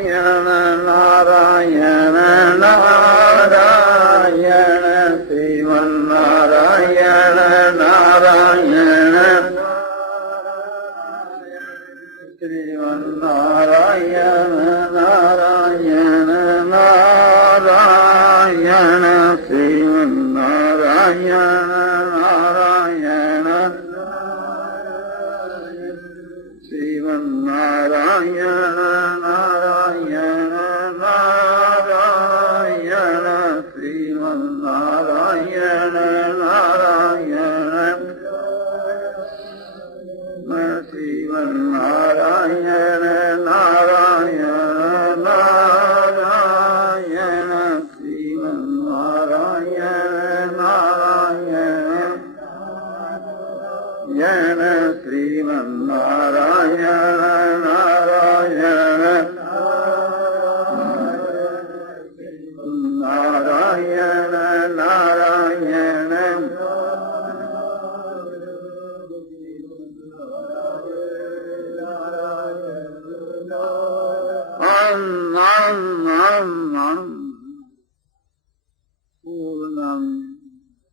नारायण नारायण श्रीमन्नारायण नारायण श्रीमन्नारायण नारायण नारायण श्रीमन्नारायण नारायण श्रीमन्नारायण नारायण नारायण श्रीमन्नारायण नारायण श्रीमन्नारायण नारायण नारायण श्रीमन्नारायण नारायण श्रीमन्नारायण नारायण नारायण नारायण पूर्णं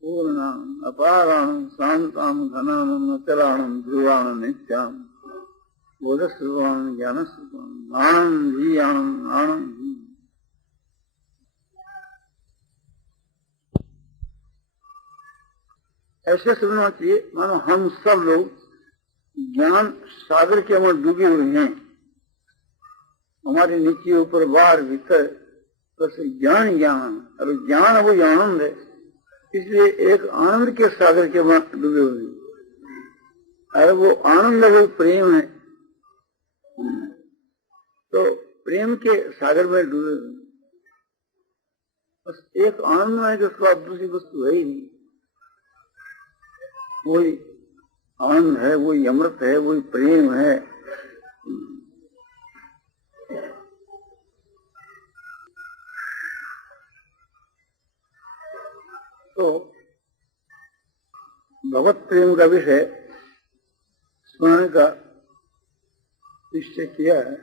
पूर्णं अपारं शान्तं घनानं अचलानं ध्रुवाणं नित्यां बोधस्वरूपानं ज्ञानस्वरूपानं आनंदीयानं आनंदी। ऐसे समझना चाहिए मानो हम सब लोग ज्ञान सागर के अंदर डूबे हुए हैं। हमारे नीचे ऊपर बाहर भीतर बस ज्ञान ज्ञान और ज्ञान वो आनंद है, इसलिए एक आनंद के सागर के अंदर डूबे हुए हैं। अरे वो आनंद है, वो प्रेम है, तो प्रेम के सागर में डूबे हुए बस एक आनंद है जो उसका दूसरी वस्तु है ही नहीं। वही आनंद है, वही अमृत है, वही प्रेम है। तो भगवत प्रेम का विषय सुनाने का निश्चय किया है।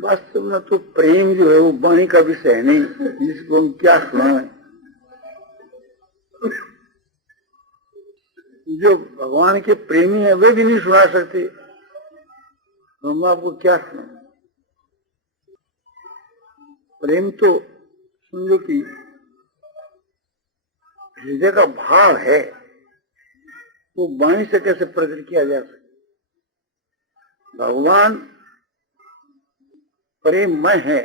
वास्तव में तो प्रेम जो है वो वाणी का विषय है नहीं, जिसको हम क्या सुनाएं। जो भगवान के प्रेमी है वे भी नहीं सुना सकते, तो हम आपको क्या सुनाएं। प्रेम तो समझो कि हृदय का भाव है, वो वाणी से कैसे प्रकट किया जा सकता। भगवान प्रेममय है,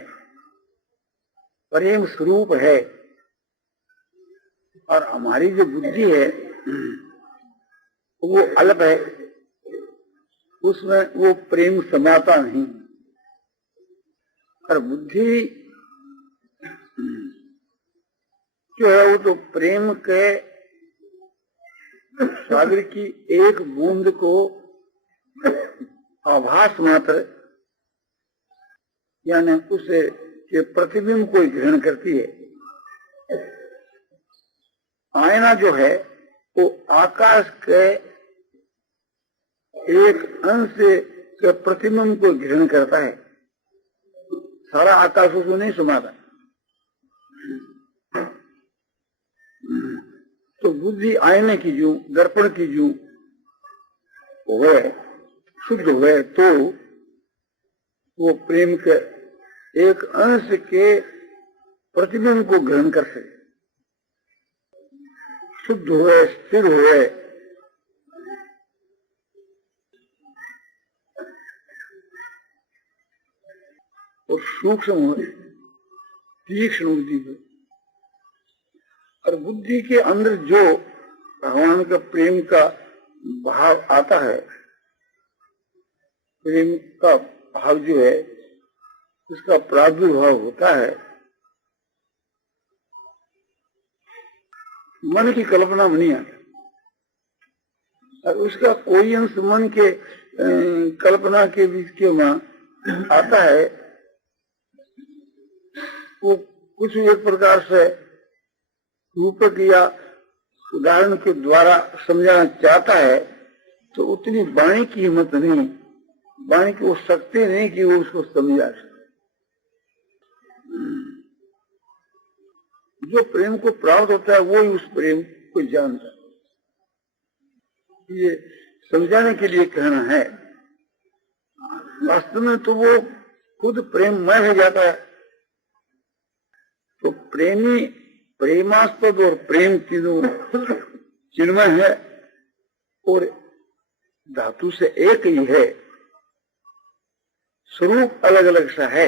प्रेम स्वरूप है, और हमारी जो बुद्धि है वो अल्प है, उसमें वो प्रेम समाता नहीं। और बुद्धि जो है वो तो प्रेम के सागर की एक बूंद को आभास मात्र यानी उसे के प्रतिबिंब को ग्रहण करती है। आईना जो है वो आकाश के एक अंश के प्रतिबिंब को ग्रहण करता है, सारा आकाश उसको नहीं समाता। तो बुद्धि आईने की जो दर्पण की जो है शुद्ध है, तो वो प्रेम के एक अंश के प्रतिबिंब को ग्रहण कर सके, शुद्ध हुए, स्थिर हुए। और सूक्ष्म हुए, तीक्ष्ण बुद्धि हुए। और बुद्धि के अंदर जो भगवान का प्रेम का भाव आता है, प्रेम का भाव जो है उसका प्रादुर्भाव होता है, मन की कल्पना में नहीं आता। और उसका कोई अंश मन के कल्पना के बीच के वहां आता है, वो कुछ एक प्रकार से रूपक या उदाहरण के द्वारा समझाना चाहता है, तो उतनी वाणी की हिम्मत नहीं, वाणी की वो शक्ति नहीं कि वो उसको समझा सके। जो प्रेम को प्राप्त होता है वो ही उस प्रेम को जानता है। ये समझाने के लिए कहना है। वास्तव में तो वो खुद प्रेममय हो जाता है। तो प्रेमी, प्रेमास्पद और प्रेम तीनों चिन्मय है और धातु से एक ही है, स्वरूप अलग अलग सा है।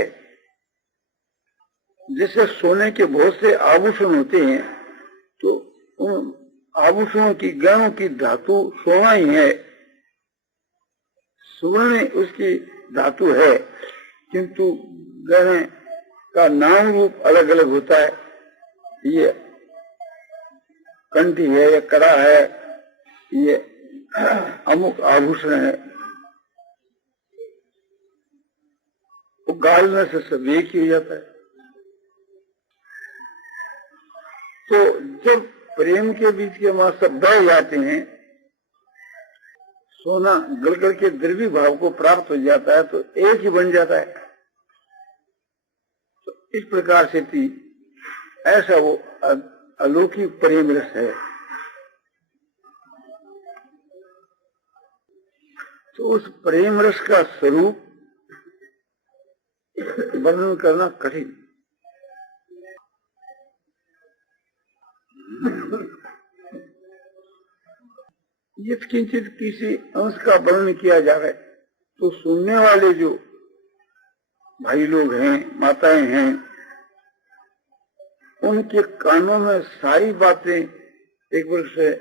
जैसे सोने के बहुत से आभूषण होते हैं, तो उन आभूषणों की गणों की धातु सोना ही है, सुवर्ण उसकी धातु है, किंतु गहने का नाम रूप अलग अलग होता है। ये कंठी है, ये कड़ा है, ये अमुक आभूषण है। वो गालने से सब एक ही हो जाता है। तो जब प्रेम के बीच के वहां सब बह जाते हैं, सोना गलगल के द्रव्य भाव को प्राप्त हो जाता है, तो एक ही बन जाता है। तो इस प्रकार से थी, ऐसा वो अलौकिक प्रेम रस है। तो उस प्रेम रस का स्वरूप वर्णन करना कठिन। यत्किंचित किसी अंश का वर्णन किया जाए तो सुनने वाले जो भाई लोग हैं, माताएं हैं, उनके कानों में सारी बातें एक बार से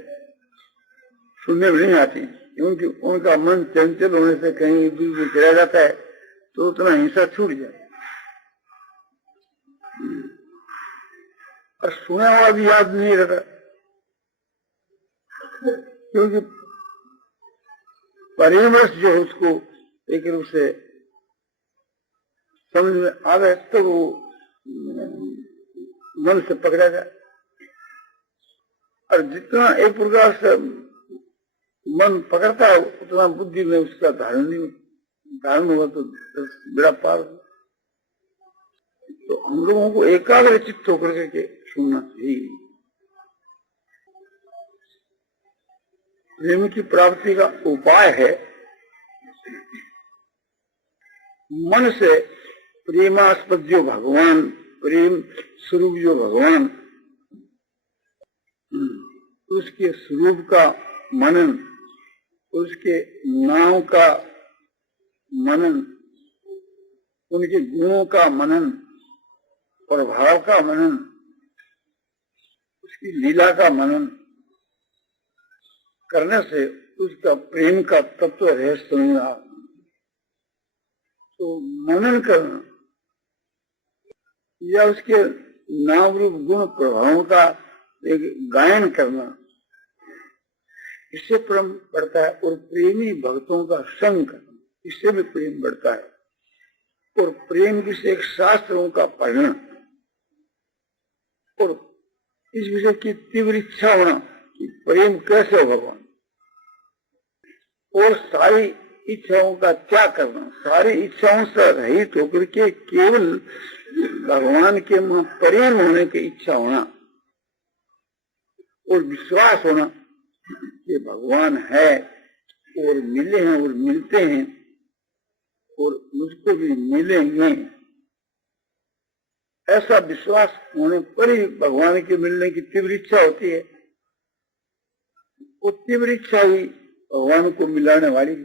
सुनने में नहीं आती, क्योंकि उनका मन चंचल होने से कहीं दूर चला जाता है, तो उतना हिंसा छूट जाए। और सुना हुआ भी याद नहीं रहता, क्योंकि प्रेमरस जो है उसको एक रूप से समझ में आ गए तो वो मन से पकड़ा जाए। और जितना एक प्रकार से मन पकड़ता है उतना बुद्धि में उसका धारण हुआ तो बड़ा पार। तो हम लोगों को एकाग्र चित्त होकर के सुनना चाहिए। प्रेम की प्राप्ति का उपाय है मन से प्रेमास्पद जो भगवान, प्रेम स्वरूप जो भगवान, उसके स्वरूप का मनन, उसके नाम का मनन, उनके गुणों का मनन, प्रभाव का मनन, उसकी लीला का मनन करने से उसका प्रेम का तत्व रहस्य समझना। तो मनन करना या उसके नाम रूप गुण प्रभावों का एक गायन करना, इससे प्रेम बढ़ता है। और प्रेमी भक्तों का संग करना, इससे भी प्रेम बढ़ता है। और प्रेम विषय शास्त्रों का पढ़ना और इस विषय की तीव्र इच्छा होना कि प्रेम कैसे हो भगवान, और सारी इच्छाओं का त्याग करना, सारी इच्छाओं से रहित होकर के केवल भगवान के प्रेम होने की इच्छा होना और विश्वास होना कि भगवान है और मिले हैं और मिलते हैं और मुझको भी मिलेंगे, ऐसा विश्वास होने पर ही भगवान के मिलने की तीव्र इच्छा होती है। वो तीव्र इच्छा ही भगवान को मिलाने वाली है।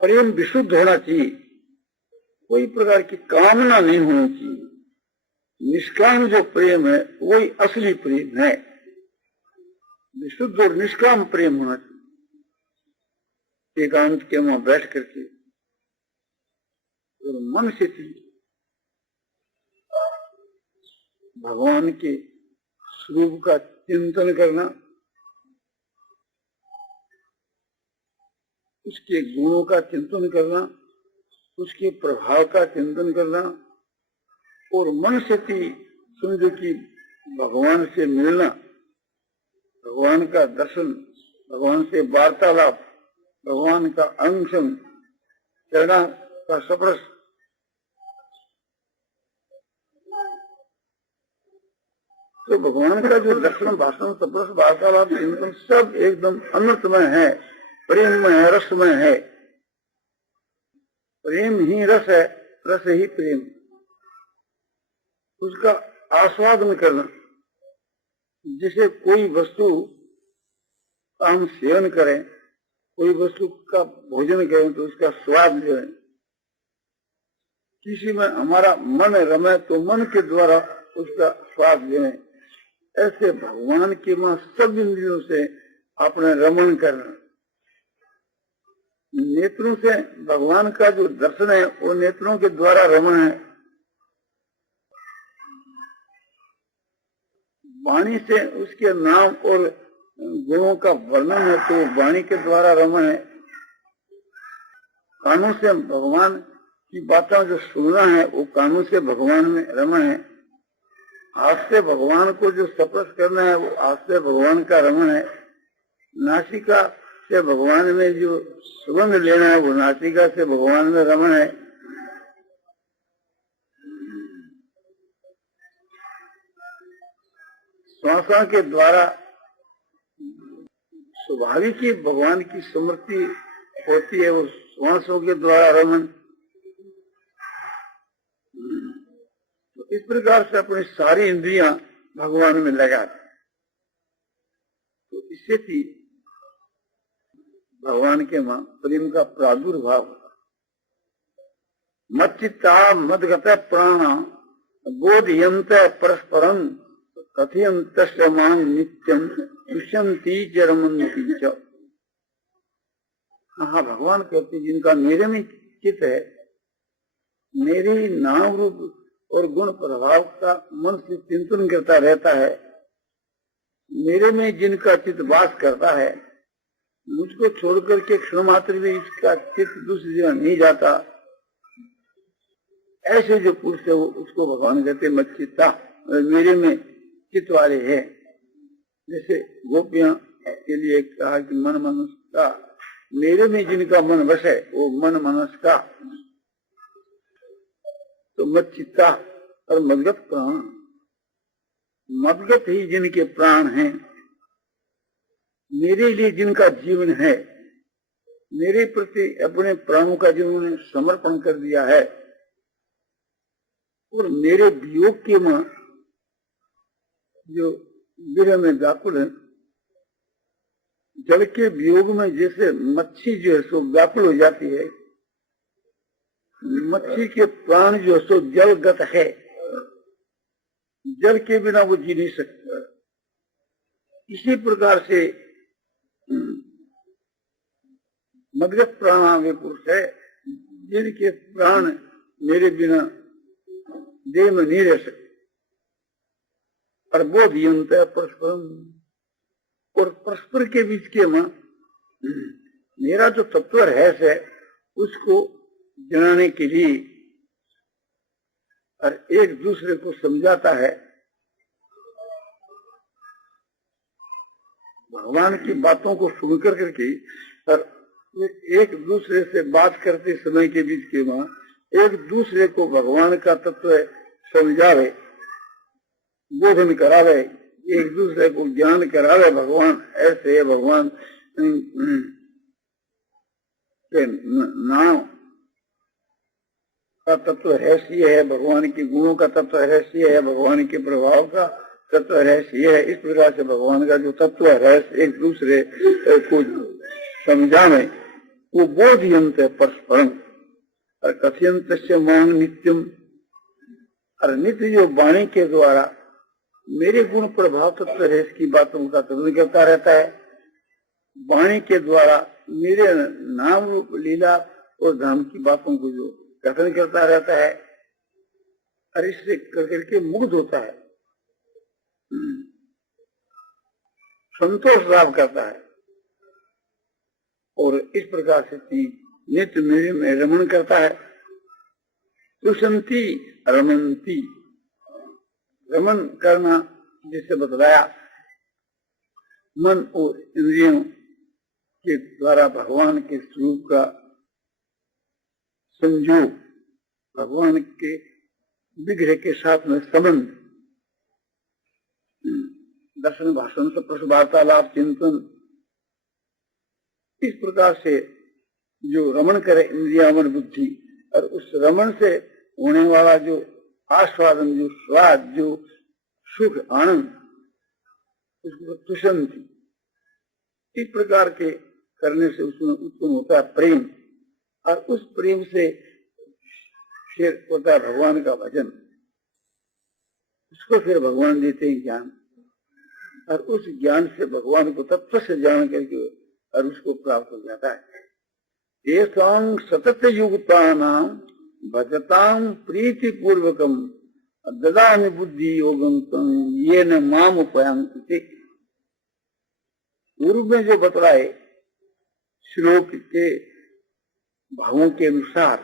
प्रेम विशुद्ध होना चाहिए, कोई प्रकार की कामना नहीं होनी चाहिए। निष्काम जो प्रेम है वही असली प्रेम है। विशुद्ध और निष्काम प्रेम होना चाहिए। एकांत के वहां बैठ करके और मन से भगवान के स्वरूप का चिंतन करना, उसके गुणों का चिंतन करना, उसके प्रभाव का चिंतन करना और मन से समझो कि भगवान से मिलना, भगवान का दर्शन, भगवान से वार्तालाप, भगवान का अनशन, चरणा का स्पर्श, तो भगवान का जो दर्शन, भाषण, तपस, वार्तालाप, चिंतन सब एकदम अमृतमय है, प्रेममय है, रसमय है। प्रेम ही रस है, रस ही प्रेम। उसका आस्वादन करना, जैसे कोई वस्तु का हम सेवन करें, कोई वस्तु का भोजन करें तो उसका स्वाद लें, किसी में हमारा मन रमे तो मन के द्वारा उसका स्वाद लें, ऐसे भगवान के वहां सब इंद्रियों से अपने रमण करना। नेत्रों से भगवान का जो दर्शन है वो नेत्रों के द्वारा रमण है। वाणी से उसके नाम और गुणों का वर्णन है तो वाणी के द्वारा रमण है। कानों से भगवान की बातों जो सुनना है वो कानों से भगवान में रमण है। हाथ से भगवान को जो स्पर्श करना है वो हाथ से भगवान का रमण है। नासिका से भगवान में जो सुगंध लेना है वो नासिका से भगवान में रमण है। श्वासों के द्वारा स्वाभाविक ही भगवान की स्मृति होती है, वो श्वासों के द्वारा रमण। तो इस प्रकार से अपनी सारी इंद्रियां भगवान में लगा, तो इससे भी भगवान के मां प्रेम का प्रादुर्भाव होता। मच्चित्ता मदगत प्राण बोधयंत परस्परम कथयंत मां नित्यम दुष्यंती च रमन्ति च। हाँ, भगवान कहते जिनका मेरे में चित्त है, मेरे नाम रूप और गुण प्रभाव का मन से चिंतन करता रहता है, मेरे में जिनका चित्त वास करता है, मुझको छोड़कर के क्षण मात्र भी इसका चित्त दूसरी जगह नहीं जाता, ऐसे जो पुरुष है वो उसको भगवान कहते मच्चित्ता, मेरे में चित्त वाले है। जैसे गोपियां के लिए कहा कि मन मनस का, मेरे में जिनका मन बस है वो मन मनस का। तो मच्चित्ता और मदगत प्राण, मदगत ही जिनके प्राण हैं, मेरे लिए जिनका जीवन है, मेरे प्रति अपने प्राणों का जिन्होंने समर्पण कर दिया है, और मेरे वियोग के मां जो विरह में व्याकुल है, जल के वियोग में जैसे मच्छी जो है सो व्याकुल हो जाती है, मच्छी के प्राण जो सो जलगत है, जल के बिना वो जी नहीं सकता। इसी प्रकार से मदगत प्राण वे पुरुष है जिनके प्राण मेरे बिना देह में नहीं रह सकते। और बोधयंत परस्परम, और परस्पर के बीच के मां मेरा जो तत्व है उसको जनाने के लिए और एक दूसरे को समझाता है। भगवान की बातों को सुनकर करके और एक दूसरे से बात करते समय के बीच के मां एक दूसरे को भगवान का तत्व समझावे, बोधन करावे, एक दूसरे को ज्ञान करावे। भगवान ऐसे है, भगवान के नाम का तत्व रहस्य है, भगवान के गुणों का तत्व रहस्य है, भगवान के प्रभाव का तत्व रहस्य है। इस प्रकार से भगवान का जो तत्व रहस्य एक दूसरे को समझावे, वो बोधयंत परस्परम और कथयंत से मांग नित्यम, और नित्य जो वाणी के द्वारा मेरे गुण प्रभाव तत्व रहस्य की बातों का कथन करता रहता है, वाणी के द्वारा मेरे नाम रूप लीला और धाम की बातों को जो कथन करता रहता है, और इससे करके मुग्ध होता है, संतोष लाभ करता है, और इस प्रकार से नित्य मेरे में रमण करता है। सुशंति रमंती, रमन करना जिसे बतलाया, मन और इंद्रियों के द्वारा भगवान के स्वरूप का संयोग, भगवान के विग्रह के साथ में संबंध, दर्शन भाषण सप्रश वार्तालाप चिंतन, इस प्रकार से जो रमण करे इंद्रिया मन बुद्धि, और उस रमण से होने वाला जो आस्वादन, जो स्वाद, जो सुख आनंद, उसको तुषंति, इस प्रकार के करने से उसमें उत्पन्न होता है प्रेम, और उस प्रेम से फिर होता है भगवान का भजन, उसको फिर भगवान देते हैं ज्ञान, और उस ज्ञान से भगवान को तत्व से जान करके और उसको प्राप्त हो जाता है। येषां सतत युक्तानां भजतां प्रीति पूर्वकम ददामि बुद्धि योगं तं येन माम उपयांति। पूर्व में जो बतलाए श्लोक के भावों के अनुसार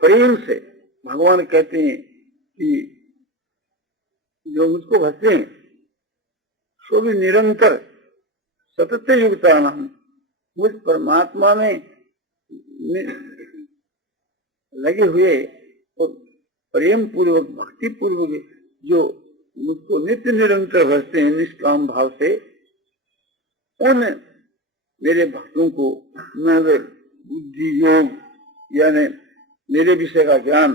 प्रेम से भगवान कहते हैं कि जो मुझको भजते हैं सो भी निरंतर सतत युक्ता नाम, मुझ परमात्मा में लगे हुए और प्रेम पूर्वक भक्ति पूर्वक जो मुझको नित्य निरंतर भजते हैं निष्काम भाव से, उन मेरे भक्तों को मेरे बुद्धि योग यानी मेरे विषय का ज्ञान,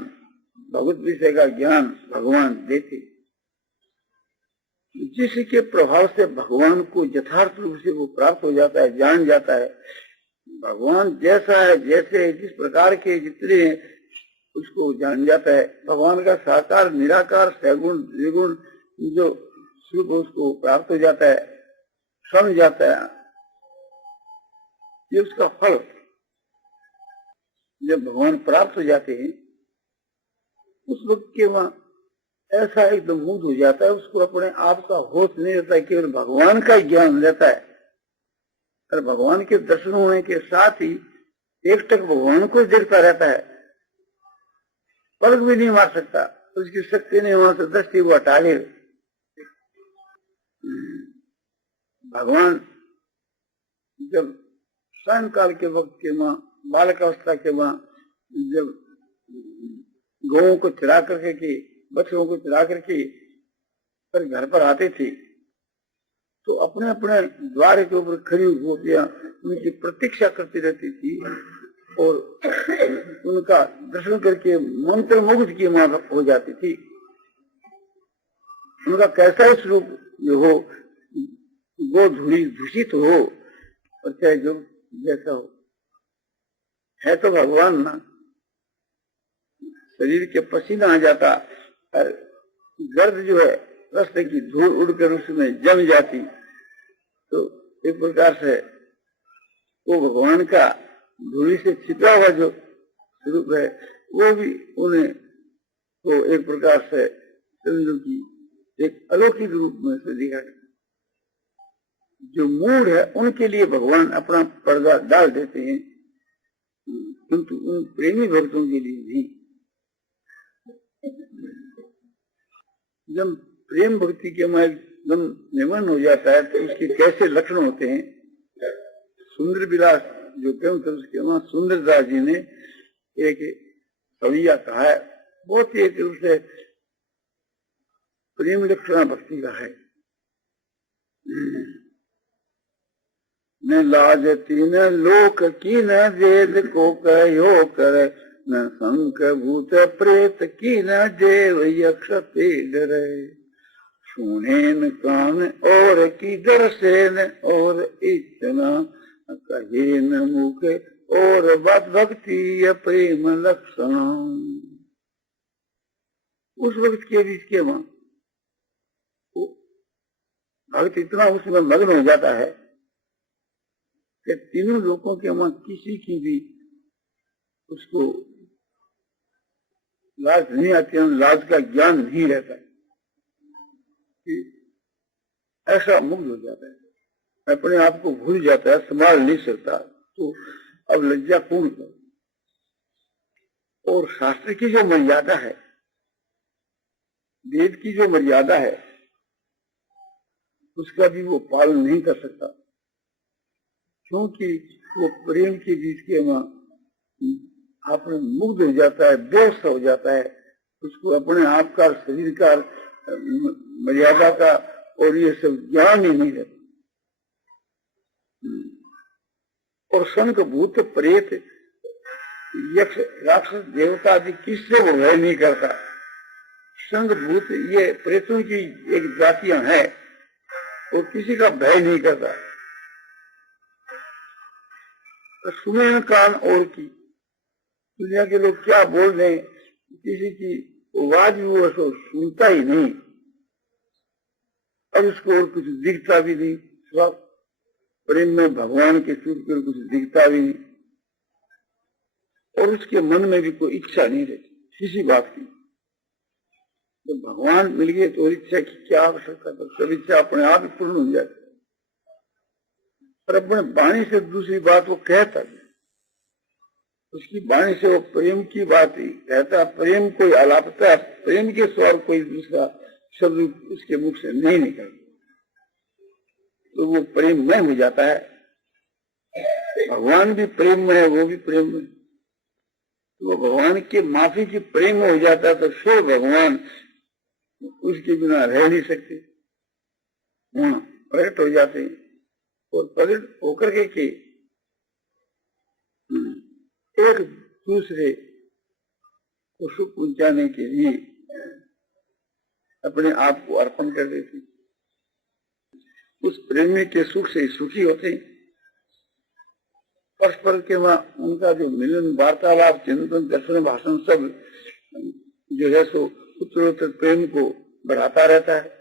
भगवत विषय का ज्ञान भगवान देते, जिसके प्रभाव से भगवान को यथार्थ रूप से वो प्राप्त हो जाता है, जान जाता है। भगवान जैसा है, जैसे जिस प्रकार के जितने उसको जान जाता है। भगवान का साकार निराकार सगुण निर्गुण जो सुख उसको प्राप्त हो जाता है, समझ जाता है, ये उसका फल। जब भगवान प्राप्त हो जाते हैं उस वक्त के वहां ऐसा एकदम मुग्ध हो जाता है, उसको अपने आप का होश नहीं रहता है, केवल भगवान का ज्ञान रहता है। और भगवान के दर्शन होने के साथ ही एक टक भगवान को देखता रहता है, पलक भी नहीं मार सकता, उसकी शक्ति नहीं, वहां से दृष्टि वो हटा ले। भगवान जब सायंकाल के वक्त के वहां बालकावस्था के वहां जब गौओं को चरा करके कि बच्चों को चरा करके पर घर पर आते थे तो अपने अपने द्वार के ऊपर खड़ी गोपियां उनकी प्रतीक्षा करती रहती थी और उनका दर्शन करके मंत्र मुग्ध की मां हो जाती थी। उनका कैसा स्वरूप जो हो, वो धूली दूषित हो और चाहे जो जैसा हो, है तो भगवान ना। शरीर के पसीना आ जाता और गर्द जो है रास्ते की धूल उड़कर उसमें जम जाती, तो एक प्रकार से वो भगवान का धूली से छिपा हुआ जो स्वरूप है वो भी उन्हें तो एक प्रकार से समझो की एक अलौकिक रूप में से दिखा। जो मूड है उनके लिए भगवान अपना पर्दा डाल देते हैं, किंतु उन प्रेमी भक्तों के लिए नहीं। जब प्रेम भक्ति के में एकदम निमग्न हो जाता है तो उसके कैसे लक्षण होते हैं। सुंदर विलास जो ग्रंथ है उसके वहां सुंदरदास जी ने एक कविया कहा है, बहुत ही एक रूप से प्रेम लक्षण भक्ति का है। न लाजती न लोक की न वेद को कहो कर, न शंख भूत प्रेत की न देव यक्ष पेड़ रहे। सुनेन कान और की दर्शन और इतना कहे न मुख और भक्ति प्रेम लक्षण। उस वक्त के बीच के वहां भक्त इतना उसमें मग्न हो जाता है कि तीनों लोगों के वहां किसी की भी उसको लाज नहीं आती, लाज का ज्ञान नहीं रहता है कि ऐसा मुग्ध हो जाता है, अपने आप को भूल जाता है, संभाल नहीं सकता। तो अब लज्जा पूर्ण कर। और शास्त्र की जो मर्यादा है, वेद की जो मर्यादा है, उसका भी वो पालन नहीं कर सकता, क्योंकि वो प्रेम के बीच के वहां आपने मुग्ध हो जाता है, बेहोश हो जाता है, उसको अपने आप का शरीर का मर्यादा का और ये सब ज्ञान ही नहीं रहता। और शंख भूत प्रेत यक्ष राक्षस देवता आदि किससे वो भय नहीं करता। शंख भूत ये प्रेतों की एक जातियां हैं, वो किसी का भय नहीं करता। तो सुने न कान और की, दुनिया के लोग क्या बोल रहे हैं, किसी की आवाज भी वो सुनता ही नहीं, और उसको और कुछ दिखता भी नहीं। सब प्रेम में भगवान के सूर्य को कुछ दिखता भी नहीं, और उसके मन में भी कोई इच्छा नहीं रहती किसी बात की। तो भगवान मिल गए तो इच्छा की क्या आवश्यकता, तो सब इच्छा अपने आप ही पूर्ण हो जाती। पर अपने वाणी से दूसरी बात वो कहता है, उसकी वाणी से वो प्रेम की बात ही कहता। प्रेम कोई अलापता है, प्रेम के स्वर कोई दूसरा शब्द उसके मुख से नहीं निकलता, तो वो प्रेम में हो जाता है। भगवान भी प्रेम में है, वो भी प्रेम में, तो वो भगवान के माफी की प्रेम में हो जाता है, तो फिर भगवान उसके बिना रह नहीं सकते, वहां प्रकट हो जाते हैं। और प्रकट होकर के एक दूसरे को सुख पहुंचाने के लिए अपने आप को अर्पण कर देते। उस प्रेमी के सुख से सुखी होते। परस्पर के वहाँ उनका जो मिलन वार्तालाप चिंतन दर्शन भाषण सब जो है सो उत्तरोत्तर प्रेम को बढ़ाता रहता है।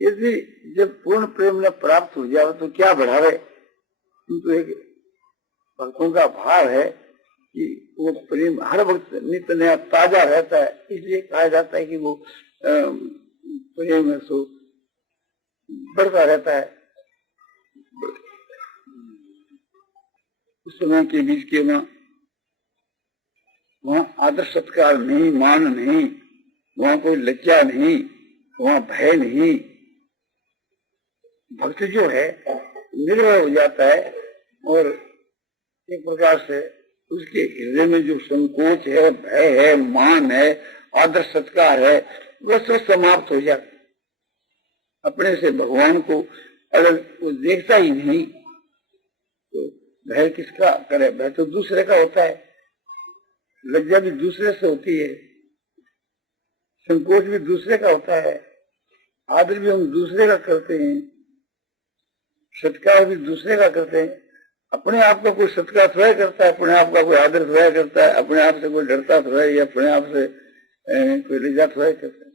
यदि जब पूर्ण प्रेम न प्राप्त हो जाए तो क्या बढ़ावे, तो एक भक्तों का भाव है कि वो प्रेम हर वक्त नित्य नया ताजा रहता है, इसलिए कहा जाता है कि वो प्रेम सो बढ़ता रहता है। उस समय के बीच के वहाँ आदर सत्कार नहीं, मान नहीं, वहाँ कोई लज्जा नहीं, वहाँ भय नहीं। भक्त जो है निर्भय हो जाता है, और एक प्रकार से उसके हृदय में जो संकोच है, भय है, मान है, आदर सत्कार है, वह सब समाप्त हो जाता है। अपने से भगवान को अलग वो देखता ही नहीं, तो भय किसका करे, भय तो दूसरे का होता है, लज्जा भी दूसरे से होती है, संकोच भी दूसरे का होता है, आदर भी हम दूसरे का करते हैं, सत्कार भी दूसरे का करते हैं। अपने आप का कोई सत्कार थोड़ा करता है, अपने आप का कोई आदर थोड़ा करता है, अपने आप से कोई डरता थोड़ा, या अपने आप से कोई लज्जा थोड़ा करता है।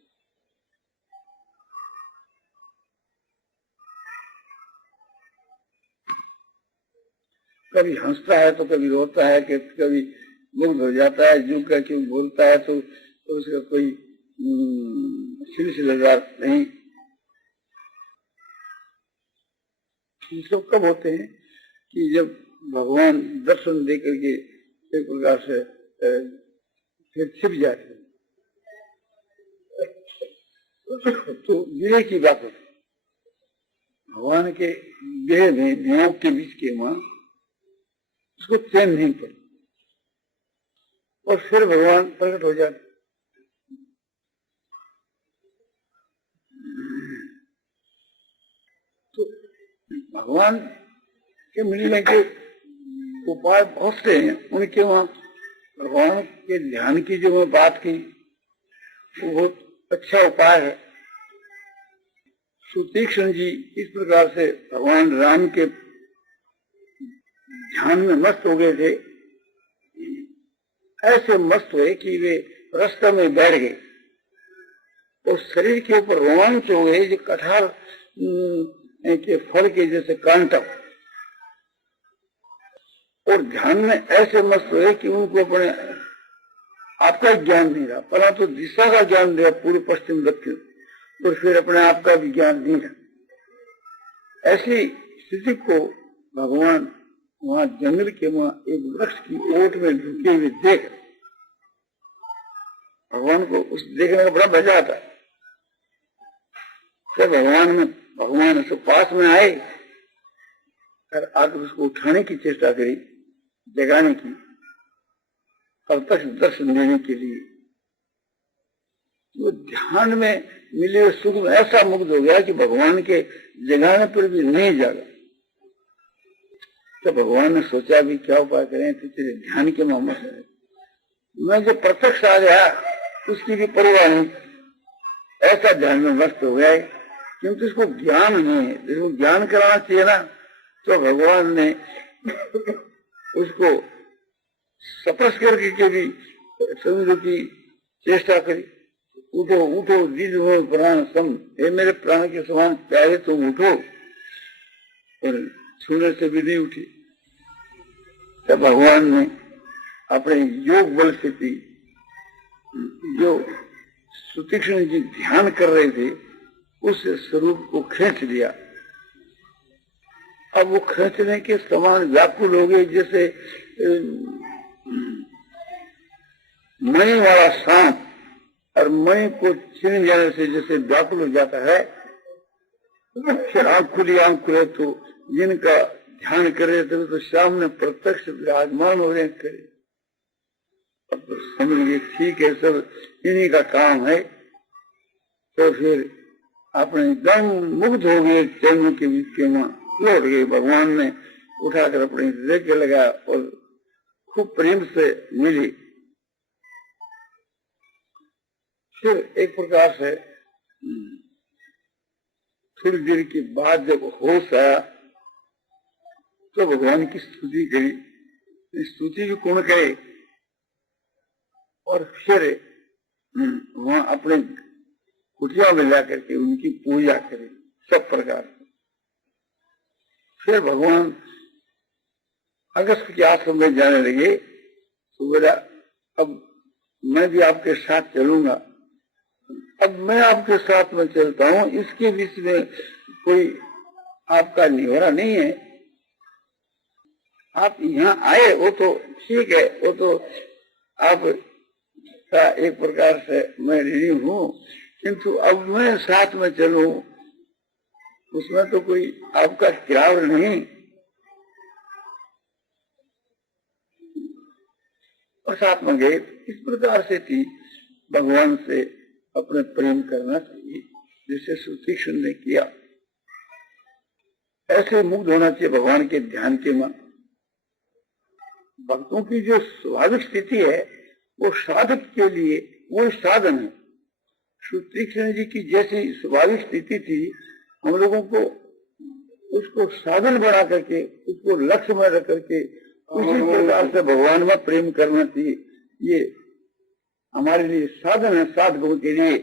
कभी हंसता है तो कभी रोता है, कि कभी मुग्ध हो जाता है, जो का क्यों बोलता है तो उसका कोई सिलसिलेदार नहीं। ये सब कब होते हैं कि जब भगवान दर्शन दे करके एक प्रकार से फिर छिप जाते हैं, तो विरह की बात होती है। भगवान के देह में नियों के बीच के वहां उसको चैन नहीं पड़ता, और फिर भगवान प्रकट हो जाते। तो भगवान के मिलने के उपाय बहुत से हैं। उनके वहां भगवान के ध्यान की जो मैं बात की, वो बहुत अच्छा उपाय है। सुतीक्ष्ण जी इस प्रकार से भगवान राम के ध्यान में मस्त हो गए थे, ऐसे मस्त हुए कि वे रास्ते में बैठ गए, और शरीर के ऊपर रोमांच हो गए, जो कटहल के फल के जैसे कांटक, और ध्यान में ऐसे मस्त हुए कि उनको अपने आपका ज्ञान नहीं रहा। पहला तो दिशा का ज्ञान रहा, पूर्व पश्चिम दक्षिण, और फिर अपने आप का भी ज्ञान नहीं रहा। ऐसी स्थिति को भगवान वहां जंगल के वहां एक वृक्ष की ओट में झुके हुए देख, भगवान को उस देखने का बड़ा मजा आता है। जब भगवान उसके पास में आए और आकर उसको उठाने की चेष्टा करी, जगाने की, अब तक दर्शन देने के लिए, वो ध्यान में मिले हुए सुख में ऐसा मुग्ध हो गया कि भगवान के जगाने पर भी नहीं जागा। तो भगवान ने सोचा भी क्या उपाय करें, तो तेरे ध्यान के मोहम्मद है, मैं जो प्रत्यक्ष आ गया उसकी भी परवाह नहीं, ऐसा ध्यान में मस्त हो गया है। क्योंकि उसको ज्ञान नहीं है, जिसको ज्ञान कराना चाहिए ना, तो भगवान ने उसको सपस करके के भी समझो की चेष्टा करी। उठो उठो दीद हो प्राण सम, हे मेरे प्राण के समान प्यारे तुम उठो, और छूने से भी नहीं उठी। तब भगवान ने अपने योग बल से थी, जो सुतीक्ष्ण जी ध्यान कर रहे थे उस स्वरूप को खींच लिया। अब वो खींचने के समान व्याकुल हो गए, जैसे मणि वाला सांप और मणि को छीन जाने से जैसे व्याकुल हो जाता है। फिर आंख खुले तो जिनका ध्यान कर रहे थे तो सामने प्रत्यक्ष विराजमान हो रहे करे। अब तो समझ लिए ठीक है, सब इन्हीं का काम है। तो फिर अपने एकदम मुग्ध हो गए, चरणों के बीच के वहां लौट गए। भगवान ने उठाकर अपने हृदय के लगाया और खूब प्रेम से मिली। फिर एक प्रकार से थोड़ी देर के बाद जब होश आया तो भगवान की स्तुति करी। स्तुति भी कौन करे, और फिर वहां अपने कुटिया में जाकर के उनकी पूजा करे सब प्रकार से। फिर भगवान अगस्त के आश्रम में जाने लगे। तो बोला अब मैं भी आपके साथ चलूंगा। अब मैं आपके साथ में चलता हूँ, इसके बीच में कोई आपका निवारा नहीं है। आप यहाँ आए वो तो ठीक है, वो तो आप का एक प्रकार से मैं ऋणी हूँ, किंतु अब मैं साथ में चलूं उसमें तो कोई आपका त्याग नहीं। और साथ में गए। इस प्रकार से थी भगवान से अपने प्रेम करना चाहिए, जिसे सुतीक्ष्ण ने किया। ऐसे मुग्ध होना चाहिए भगवान के ध्यान के मन। भक्तों की जो स्वाभाविक स्थिति है वो साधक के लिए वो साधन है। सुतीक्ष्ण जी की जैसी स्वाभाविक स्थिति थी, हम लोगों को उसको साधन बना करके, उसको लक्ष्य में रख करके उसी प्रकार से भगवान में प्रेम करना चाहिए। ये हमारे लिए साधन है साधकों के लिए।